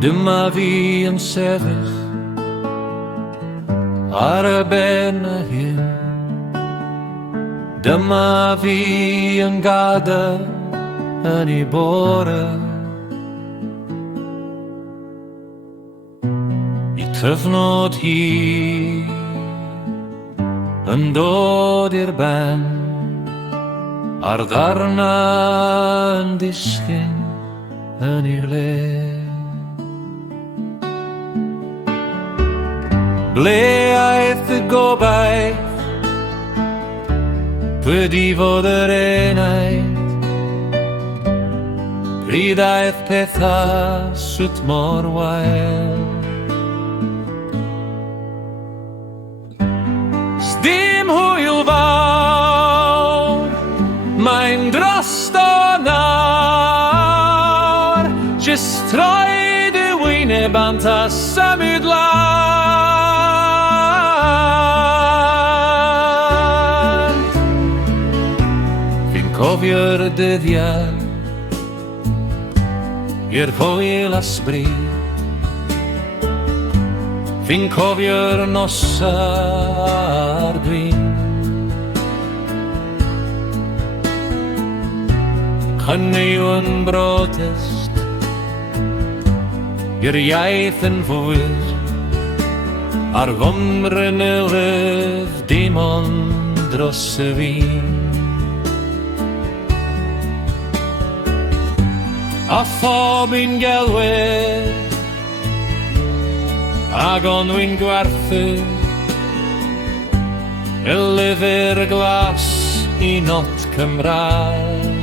Dyma fi yn sefyll ar y ben y hyn. Dyma fi yn gadael yn ei bore. I tyfnod hi yn dod i'r ben, a'r ddarna yn disgyn yn ei le. Ble aeth y gobaith, pwyd i fod yr enaid, pryd aeth pethau swt mor wael. Sdim hwyl fawr, mae'n drosto nawr, jyst troi dy wyneb bant a symud lan. Fi'n cofio'r dyddiau i'r hwyl a sbryd. Fi'n cofio'r nosa a'r gwyn. Hynny yw'n brotest i'r iaith yn fwyr, a'r fomr yn erydd dim ond dros y fin. A phob un gelwyr ag ond wy'n gwerthu y lyfr glas i not Cymraeg.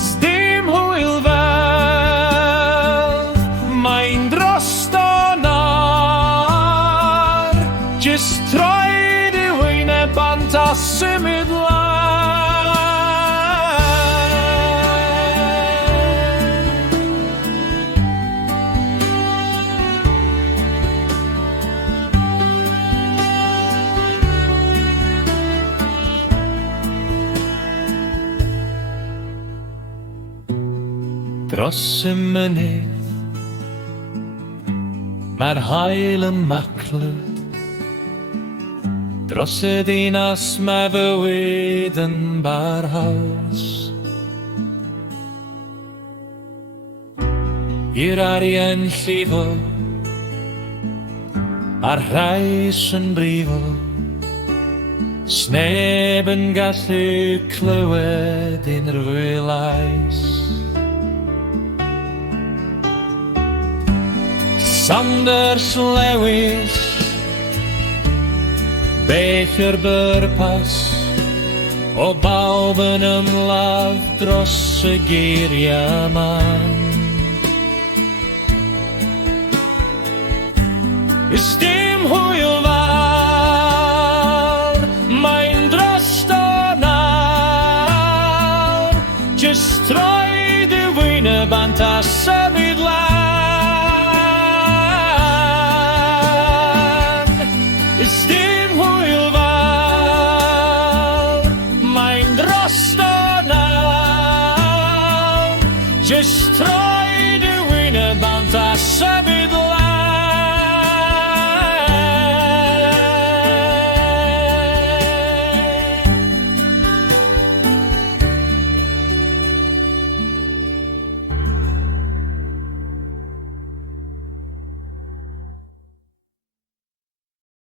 Sdim hwyl fel, mae'n drosto nawr, jyst troi dy wyneb bant a symud lan. Dros y mynydd, mae'r haul yn maclwyd. Dros y dinas mae fywyd yn barhaus. I'r arian llifo, a'r rhais yn brifo, sneb yn gallu clywed unrhyw lais. Sanders Lewis, bell yw'r byrpas o bawb yn ymladd dros y geiriau man. Ysdim hwyl fawr, mae'n drosto nawr, jyst troi dy wyneb bant a symud lan. Ysdim hwyl fawr, mae'n drosto nawr, jyst troi